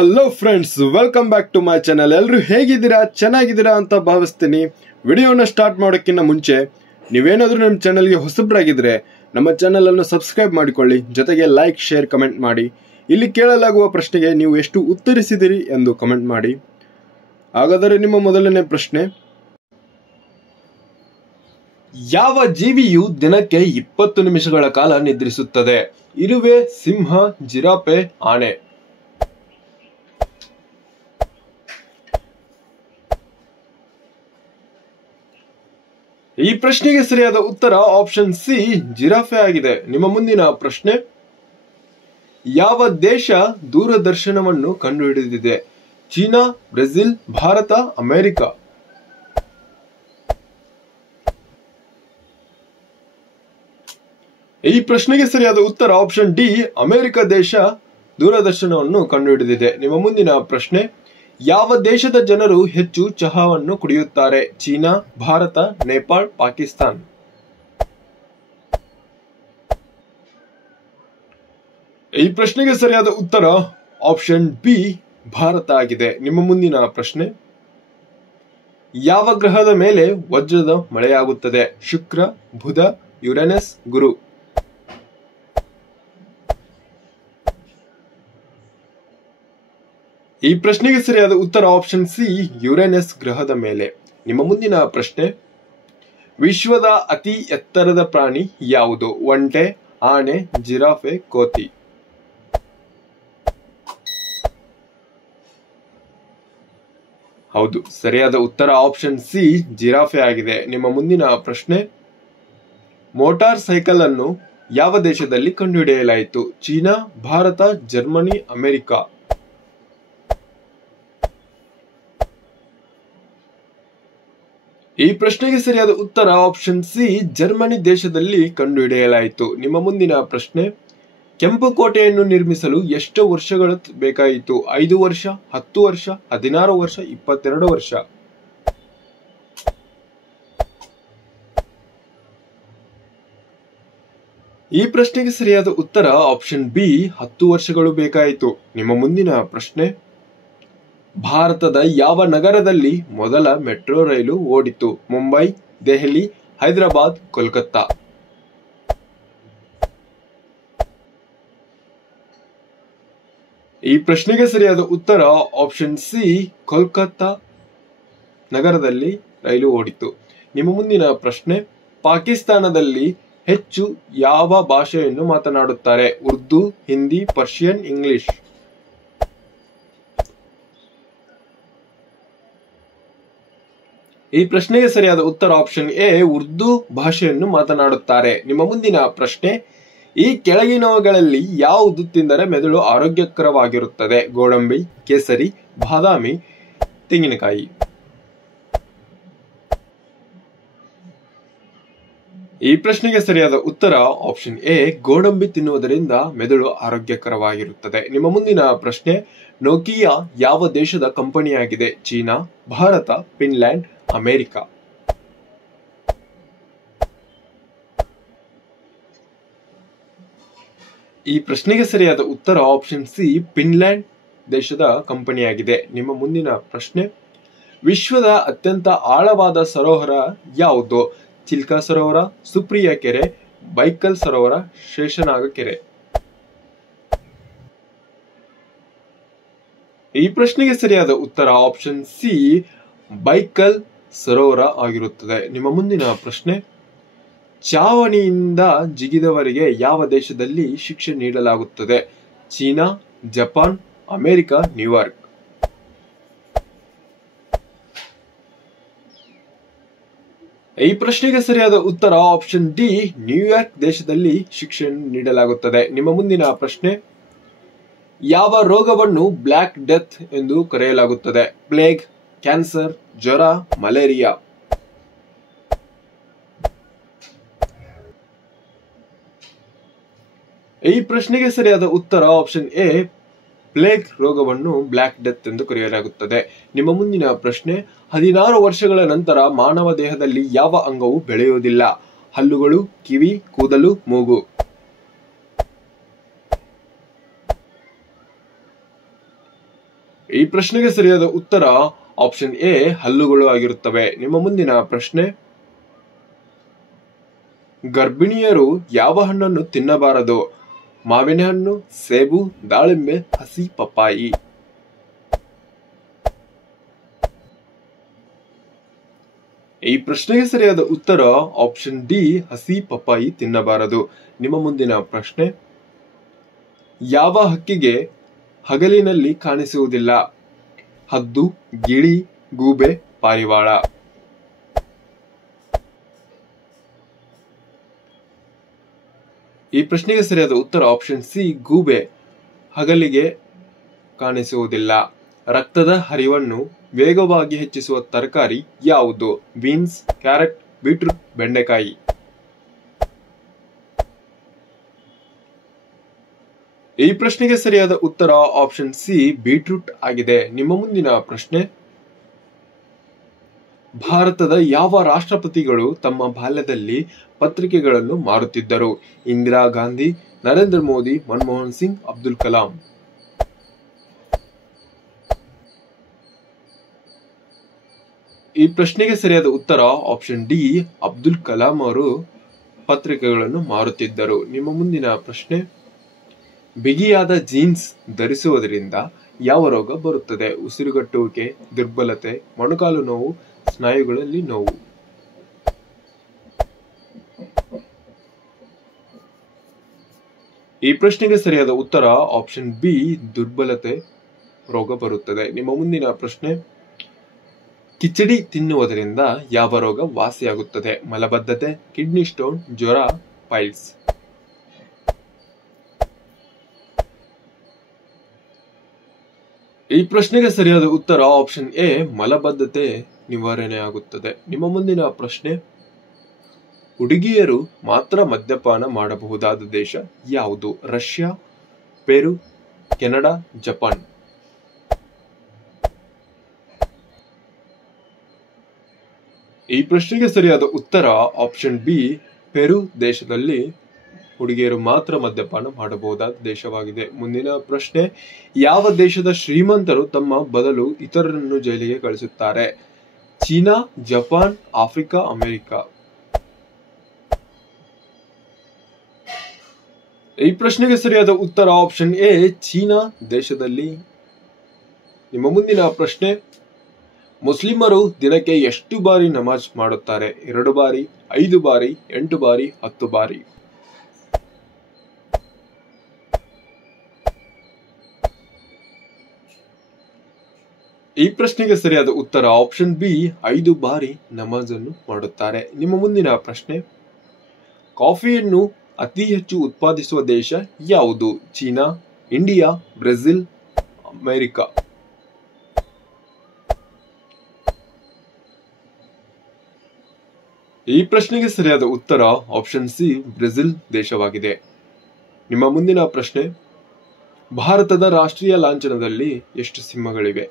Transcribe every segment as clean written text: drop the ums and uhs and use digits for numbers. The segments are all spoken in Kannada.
Hello friends, welcome back to my channel. ಎಲ್ಲರೂ ಹೇಗಿದ್ದೀರಾ? ಚೆನ್ನಾಗಿದ್ದೀರಾ ಅಂತ ಭಾವಿಸ್ತೀನಿ. ವಿಡಿಯೋನ ಸ್ಟಾರ್ಟ್ ಮಾಡೋಕ್ಕಿಂತ ಮುಂಚೆ ನೀವೇನಾದರೂ ನಮ್ಮ ಚಾನಲ್ಗೆ ಹೊಸಬ್ರಾಗಿದ್ರೆ ನಮ್ಮ ಚಾನಲನ್ನು ಸಬ್ಸ್ಕ್ರೈಬ್ ಮಾಡಿಕೊಳ್ಳಿ, ಜೊತೆಗೆ ಲೈಕ್, ಶೇರ್, ಕಮೆಂಟ್ ಮಾಡಿ. ಇಲ್ಲಿ ಕೇಳಲಾಗುವ ಪ್ರಶ್ನೆಗೆ ನೀವು ಎಷ್ಟು ಉತ್ತರಿಸಿದಿರಿ ಎಂದು ಕಮೆಂಟ್ ಮಾಡಿ. ಹಾಗಾದರೆ ನಿಮ್ಮ ಮೊದಲನೇ ಪ್ರಶ್ನೆ, ಯಾವ ಜೀವಿಯು ದಿನಕ್ಕೆ 20 ನಿಮಿಷಗಳ ಕಾಲ ನಿದ್ರಿಸುತ್ತದೆ? ಇರುವೆ, ಸಿಂಹ, ಜಿರಾಫೆ, ಆನೆ. ಈ ಪ್ರಶ್ನೆಗೆ ಸರಿಯಾದ ಉತ್ತರ ಆಪ್ಷನ್ ಸಿ, ಜಿರಾಫೆ ಆಗಿದೆ. ನಿಮ್ಮ ಮುಂದಿನ ಪ್ರಶ್ನೆ, ಯಾವ ದೇಶ ದೂರದರ್ಶನವನ್ನು ಕಂಡುಹಿಡಿದಿದೆ? China, Brazil, Bharat, America. ಈ ಪ್ರಶ್ನೆಗೆ ಸರಿಯಾದ ಉತ್ತರ ಆಪ್ಷನ್ ಡಿ, ಅಮೆರಿಕ ದೇಶ ದೂರದರ್ಶನವನ್ನು ಕಂಡುಹಿಡಿದಿದೆ. ನಿಮ್ಮ ಮುಂದಿನ ಪ್ರಶ್ನೆ, ಯಾವ ದೇಶದ ಜನರು ಹೆಚ್ಚು ಚಹಾವನ್ನು ಕುಡಿಯುತ್ತಾರೆ? ಚೀನಾ, ಭಾರತ, ನೇಪಾಳ, ಪಾಕಿಸ್ತಾನ್. ಈ ಪ್ರಶ್ನೆಗೆ ಸರಿಯಾದ ಉತ್ತರ ಆಪ್ಷನ್ ಬಿ, ಭಾರತ ಆಗಿದೆ. ನಿಮ್ಮ ಮುಂದಿನ ಪ್ರಶ್ನೆ, ಯಾವ ಗ್ರಹದ ಮೇಲೆ ವಜ್ರದ ಮಳೆಯಾಗುತ್ತದೆ? ಶುಕ್ರ, ಬುಧ, ಯುರೇನಸ್, ಗುರು. ಈ ಪ್ರಶ್ನೆಗೆ ಸರಿಯಾದ ಉತ್ತರ ಆಪ್ಷನ್ ಸಿ, ಯುರೇನಸ್ ಗ್ರಹದ ಮೇಲೆ. ನಿಮ್ಮ ಮುಂದಿನ ಪ್ರಶ್ನೆ, ವಿಶ್ವದ ಅತಿ ಎತ್ತರದ ಪ್ರಾಣಿ ಯಾವುದು? ಒಂಟೆ, ಆನೆ, ಜಿರಾಫೆ, ಕೋತಿ. ಹೌದು, ಸರಿಯಾದ ಉತ್ತರ ಆಪ್ಷನ್ ಸಿ, ಜಿರಾಫೆ ಆಗಿದೆ. ನಿಮ್ಮ ಮುಂದಿನ ಪ್ರಶ್ನೆ, ಮೋಟಾರ್ ಸೈಕಲ್ ಅನ್ನು ಯಾವ ದೇಶದಲ್ಲಿ ಕಂಡುಹಿಡಿಯಲಾಯಿತು? China, Bharat, Germany, America. ಈ ಪ್ರಶ್ನೆಗೆ ಸರಿಯಾದ ಉತ್ತರ ಆಪ್ಷನ್ ಸಿ, ಜರ್ಮನಿ ದೇಶದಲ್ಲಿ ಕಂಡುಹಿಡಿಯಲಾಯಿತು. ನಿಮ್ಮ ಮುಂದಿನ ಪ್ರಶ್ನೆ, ಕೆಂಪು ಕೋಟೆಯನ್ನು ನಿರ್ಮಿಸಲು ಎಷ್ಟು ವರ್ಷಗಳು ಬೇಕಾಯಿತು? 5 ವರ್ಷ, 10 ವರ್ಷ, 16 ವರ್ಷ, 22 ವರ್ಷ. ಈ ಪ್ರಶ್ನೆಗೆ ಸರಿಯಾದ ಉತ್ತರ ಆಪ್ಷನ್ ಬಿ, 10 ವರ್ಷಗಳು ಬೇಕಾಯಿತು. ನಿಮ್ಮ ಮುಂದಿನ ಪ್ರಶ್ನೆ, ಭಾರತದ ಯಾವ ನಗರದಲ್ಲಿ ಮೊದಲ ಮೆಟ್ರೋ ರೈಲು ಓಡಿತು? ಮುಂಬೈ, ದೆಹಲಿ, ಹೈದರಾಬಾದ್, ಕೋಲ್ಕತ್ತಾ. ಈ ಪ್ರಶ್ನೆಗೆ ಸರಿಯಾದ ಉತ್ತರ ಆಪ್ಷನ್ ಸಿ, ಕೋಲ್ಕತ್ತಾ ನಗರದಲ್ಲಿ ರೈಲು ಓಡಿತು. ನಿಮ್ಮ ಮುಂದಿನ ಪ್ರಶ್ನೆ, ಪಾಕಿಸ್ತಾನದಲ್ಲಿ ಹೆಚ್ಚು ಯಾವ ಭಾಷೆಯನ್ನು ಮಾತನಾಡುತ್ತಾರೆ? Urdu, Hindi, Persian, English. ಈ ಪ್ರಶ್ನೆಗೆ ಸರಿಯಾದ ಉತ್ತರ ಆಪ್ಷನ್ ಎ, ಉರ್ದು ಭಾಷೆಯನ್ನು ಮಾತನಾಡುತ್ತಾರೆ. ನಿಮ್ಮ ಮುಂದಿನ ಪ್ರಶ್ನೆ, ಈ ಕೆಳಗಿನವುಗಳಲ್ಲಿ ಯಾವುದು ತಿಂದರೆ ಮೆದುಳು ಆರೋಗ್ಯಕರವಾಗಿರುತ್ತದೆ? ಗೋಡಂಬಿ, ಕೇಸರಿ, ಬಾದಾಮಿ, ತೆಂಗಿನಕಾಯಿ. ಈ ಪ್ರಶ್ನೆಗೆ ಸರಿಯಾದ ಉತ್ತರ ಆಪ್ಷನ್ ಎ, ಗೋಡಂಬಿ ತಿನ್ನುವುದರಿಂದ ಮೆದುಳು ಆರೋಗ್ಯಕರವಾಗಿರುತ್ತದೆ. ನಿಮ್ಮ ಮುಂದಿನ ಪ್ರಶ್ನೆ, ನೋಕಿಯಾ ಯಾವ ದೇಶದ ಕಂಪನಿಯಾಗಿದೆ? China, Bharat, Finland, America. ಈ ಪ್ರಶ್ನೆಗೆ ಸರಿಯಾದ ಉತ್ತರ ಆಪ್ಷನ್ ಸಿ, ಫಿನ್ಲ್ಯಾಂಡ್ ದೇಶದ ಕಂಪನಿಯಾಗಿದೆ. ನಿಮ್ಮ ಮುಂದಿನ ಪ್ರಶ್ನೆ, ವಿಶ್ವದ ಅತ್ಯಂತ ಆಳವಾದ ಸರೋವರ ಯಾವುದು? ಚಿಲ್ಕಾ ಸರೋವರ, ಸುಪ್ರಿಯ ಕೆರೆ, ಬೈಕಲ್ ಸರೋವರ, ಶೇಷನಾಗ ಕೆರೆ. ಈ ಪ್ರಶ್ನೆಗೆ ಸರಿಯಾದ ಉತ್ತರ ಆಪ್ಷನ್ ಸಿ, ಬೈಕಲ್ ಸರೋವರ ಆಗಿರುತ್ತದೆ. ನಿಮ್ಮ ಮುಂದಿನ ಪ್ರಶ್ನೆ, ಚಾವಣಿಯಿಂದ ಜಿಗಿದವರಿಗೆ ಯಾವ ದೇಶದಲ್ಲಿ ಶಿಕ್ಷೆ ನೀಡಲಾಗುತ್ತದೆ? China, Japan, America, New York. ಈ ಪ್ರಶ್ನೆಗೆ ಸರಿಯಾದ ಉತ್ತರ ಆಪ್ಷನ್ ಡಿ, ನ್ಯೂಯಾರ್ಕ್ ದೇಶದಲ್ಲಿ ಶಿಕ್ಷೆ ನೀಡಲಾಗುತ್ತದೆ. ನಿಮ್ಮ ಮುಂದಿನ ಪ್ರಶ್ನೆ, ಯಾವ ರೋಗವನ್ನು ಬ್ಲ್ಯಾಕ್ ಡೆತ್ ಎಂದು ಕರೆಯಲಾಗುತ್ತದೆ? ಪ್ಲೇಗ್, ಕ್ಯಾನ್ಸರ್, ಜ್ವರ, ಮಲೇರಿಯಾ. ಈ ಪ್ರಶ್ನೆಗೆ ಸರಿಯಾದ ಉತ್ತರ ಆಪ್ಷನ್ ಎ, ಪ್ಲೇಗ್ ರೋಗವನ್ನು ಬ್ಲ್ಯಾಕ್ ಡೆತ್ ಎಂದು ಕರೆಯಲಾಗುತ್ತದೆ. ನಿಮ್ಮ ಮುಂದಿನ ಪ್ರಶ್ನೆ, 16 ವರ್ಷಗಳ ನಂತರ ಮಾನವ ದೇಹದಲ್ಲಿ ಯಾವ ಅಂಗವು ಬೆಳೆಯುವುದಿಲ್ಲ? ಹಲ್ಲುಗಳು, ಕಿವಿ, ಕೂದಲು, ಮೂಗು. ಈ ಪ್ರಶ್ನೆಗೆ ಸರಿಯಾದ ಉತ್ತರ ಆಪ್ಷನ್ ಎ ಹಲ್ಲುಗಳು ಆಗಿರುತ್ತವೆ. ನಿಮ್ಮ ಮುಂದಿನ ಪ್ರಶ್ನೆ, ಗರ್ಭಿಣಿಯರು ಯಾವ ಹಣ್ಣನ್ನು ತಿನ್ನಬಾರದು? ಮಾವಿನ ಹಣ್ಣು, ಸೇಬು, ದಾಳಿಂಬೆ, ಹಸಿ ಪಪ್ಪಾಯಿ. ಈ ಪ್ರಶ್ನೆಗೆ ಸರಿಯಾದ ಉತ್ತರ ಆಪ್ಷನ್ ಡಿ ಹಸಿ ಪಪ್ಪಾಯಿ ತಿನ್ನಬಾರದು. ನಿಮ್ಮ ಮುಂದಿನ ಪ್ರಶ್ನೆ, ಯಾವ ಹಕ್ಕಿಗೆ ಹಗಲಿನಲ್ಲಿ ಕಾಣಿಸುವುದಿಲ್ಲ? ಹದ್ದು, ಗಿಳಿ, ಗೂಬೆ, ಪಾರಿವಾಳ. ಈ ಪ್ರಶ್ನೆಗೆ ಸರಿಯಾದ ಉತ್ತರ ಆಪ್ಷನ್ ಸಿ ಗೂಬೆ ಹಗಲಿಗೆ ಕಾಣಿಸುವುದಿಲ್ಲ. ರಕ್ತದ ಹರಿವನ್ನು ವೇಗವಾಗಿ ಹೆಚ್ಚಿಸುವ ತರಕಾರಿ ಯಾವುದು? ಬೀನ್ಸ್, ಕ್ಯಾರೆಟ್, ಬೀಟ್ರೂಟ್, ಬೆಂಡೆಕಾಯಿ. ಈ ಪ್ರಶ್ನೆಗೆ ಸರಿಯಾದ ಉತ್ತರ ಆಪ್ಷನ್ ಸಿ ಬೀಟ್ರೂಟ್ ಆಗಿದೆ. ನಿಮ್ಮ ಮುಂದಿನ ಪ್ರಶ್ನೆ, ಭಾರತದ ಯಾವ ರಾಷ್ಟ್ರಪತಿಗಳು ತಮ್ಮ ಬಾಲ್ಯದಲ್ಲಿ ಪತ್ರಿಕೆಗಳನ್ನು ಮಾರುತ್ತಿದ್ದರು? ಇಂದಿರಾ ಗಾಂಧಿ, ನರೇಂದ್ರ ಮೋದಿ, ಮನಮೋಹನ್ ಸಿಂಗ್, ಅಬ್ದುಲ್ ಕಲಾಂ. ಈ ಪ್ರಶ್ನೆಗೆ ಸರಿಯಾದ ಉತ್ತರ ಆಪ್ಷನ್ ಡಿ ಅಬ್ದುಲ್ ಕಲಾಂ ಅವರು ಪತ್ರಿಕೆಗಳನ್ನು ಮಾರುತ್ತಿದ್ದರು. ನಿಮ್ಮ ಮುಂದಿನ ಪ್ರಶ್ನೆ, ಬಿಗಿಯಾದ ಜೀನ್ಸ್ ಧರಿಸುವುದರಿಂದ ಯಾವ ರೋಗ ಬರುತ್ತದೆ? ಉಸಿರುಗಟ್ಟುವಿಕೆ, ದುರ್ಬಲತೆ, ಮೊಣಕಾಲು ನೋವು, ಸ್ನಾಯುಗಳಲ್ಲಿ ನೋವು. ಈ ಪ್ರಶ್ನೆಗೆ ಸರಿಯಾದ ಉತ್ತರ ಆಪ್ಷನ್ ಬಿ ದುರ್ಬಲತೆ ರೋಗ ಬರುತ್ತದೆ. ನಿಮ್ಮ ಮುಂದಿನ ಪ್ರಶ್ನೆ, ಕಿಚಡಿ ತಿನ್ನುವುದರಿಂದ ಯಾವ ರೋಗ ವಾಸಿಯಾಗುತ್ತದೆ? ಮಲಬದ್ಧತೆ, ಕಿಡ್ನಿ ಸ್ಟೋನ್, ಜ್ವರ, ಪೈಲ್ಸ್. ಈ ಪ್ರಶ್ನೆಗೆ ಸರಿಯಾದ ಉತ್ತರ ಆಪ್ಷನ್ ಎ ಮಲಬದ್ಧತೆ ನಿವಾರಣೆಯಾಗುತ್ತದೆ. ನಿಮ್ಮ ಮುಂದಿನ ಪ್ರಶ್ನೆ, ಹುಡುಗಿಯರು ಮಾತ್ರ ಮದ್ಯಪಾನ ಮಾಡಬಹುದಾದ ದೇಶ ಯಾವುದು? ರಷ್ಯಾ, ಪೆರು, ಕೆನಡಾ, ಜಪಾನ್. ಈ ಪ್ರಶ್ನೆಗೆ ಸರಿಯಾದ ಉತ್ತರ ಆಪ್ಷನ್ ಬಿ ಪೆರು ದೇಶದಲ್ಲಿ ಹುಡುಗಿಯರು ಮಾತ್ರ ಮದ್ಯಪಾನ ಮಾಡಬಹುದಾದ ದೇಶವಾಗಿದೆ. ಮುಂದಿನ ಪ್ರಶ್ನೆ, ಯಾವ ದೇಶದ ಶ್ರೀಮಂತರು ತಮ್ಮ ಬದಲು ಇತರರನ್ನು ಜೈಲಿಗೆ ಕಳಿಸುತ್ತಾರೆ? China, Japan, Africa, America. ಈ ಪ್ರಶ್ನೆಗೆ ಸರಿಯಾದ ಉತ್ತರ ಆಪ್ಷನ್ ಎ ಚೀನಾ ದೇಶದಲ್ಲಿ. ನಿಮ್ಮ ಮುಂದಿನ ಪ್ರಶ್ನೆ, ಮುಸ್ಲಿಮರು ದಿನಕ್ಕೆ ಎಷ್ಟು ಬಾರಿ ನಮಾಜ್ ಮಾಡುತ್ತಾರೆ? 2 ಬಾರಿ, 5 ಬಾರಿ, 8 ಬಾರಿ, 10 ಬಾರಿ. ಈ ಪ್ರಶ್ನೆಗೆ ಸರಿಯಾದ ಉತ್ತರ ಆಪ್ಷನ್ ಬಿ 5 ಬಾರಿ ನಮಾಜ್ ಅನ್ನು ಮಾಡುತ್ತಾರೆ. ನಿಮ್ಮ ಮುಂದಿನ ಪ್ರಶ್ನೆ, ಕಾಫಿಯನ್ನು ಅತಿ ಹೆಚ್ಚು ಉತ್ಪಾದಿಸುವ ದೇಶ ಯಾವುದು? China, India, Brazil, America. ಈ ಪ್ರಶ್ನೆಗೆ ಸರಿಯಾದ ಉತ್ತರ ಆಪ್ಷನ್ ಸಿ ಬ್ರೆಜಿಲ್ ದೇಶವಾಗಿದೆ. ನಿಮ್ಮ ಮುಂದಿನ ಪ್ರಶ್ನೆ, ಭಾರತದ ರಾಷ್ಟ್ರೀಯ ಲಾಂಛನದಲ್ಲಿ ಎಷ್ಟು ಸಿಂಹಗಳಿವೆ?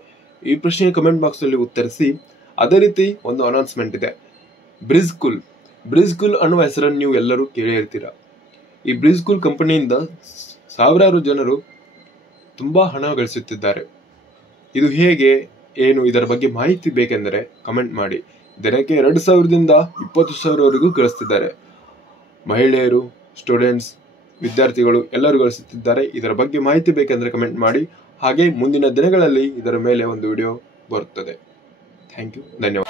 ಈ ಪ್ರಶ್ನೆಗೆ ಕಮೆಂಟ್ ಬಾಕ್ಸ್ ನಲ್ಲಿ ಉತ್ತರಿಸಿ. ಅದೇ ರೀತಿ ಒಂದು ಅನೌನ್ಸ್ಮೆಂಟ್ ಇದೆ. ಬ್ರಿಜ್ ಕುಲ್ ಅನ್ನುವ ಹೆಸರನ್ನು ನೀವು ಎಲ್ಲರೂ ಕೇಳಿ ಇರ್ತೀರಾ. ಈ ಬ್ರಿಜ್ ಕುಲ್ ಕಂಪನಿಯಿಂದ ಸಾವಿರಾರು ಜನರು ತುಂಬಾ ಹಣ ಗಳಿಸುತ್ತಿದ್ದಾರೆ. ಇದು ಹೇಗೆ, ಏನು, ಇದರ ಬಗ್ಗೆ ಮಾಹಿತಿ ಬೇಕೆಂದರೆ ಕಮೆಂಟ್ ಮಾಡಿ. ದಿನಕ್ಕೆ 2,000ದಿಂದ 20,000ವರೆಗೂ ಗಳಿಸುತ್ತಿದ್ದಾರೆ. ಮಹಿಳೆಯರು, ಸ್ಟೂಡೆಂಟ್ಸ್, ವಿದ್ಯಾರ್ಥಿಗಳು ಎಲ್ಲರೂ ಗಳಿಸುತ್ತಿದ್ದಾರೆ. ಇದರ ಬಗ್ಗೆ ಮಾಹಿತಿ ಬೇಕೆಂದರೆ ಕಮೆಂಟ್ ಮಾಡಿ. ಹಾಗೆ ಮುಂದಿನ ದಿನಗಳಲ್ಲಿ ಇದರ ಮೇಲೆ ಒಂದು ವಿಡಿಯೋ ಬರುತ್ತದೆ. ಥ್ಯಾಂಕ್ ಯು, ಧನ್ಯವಾದ.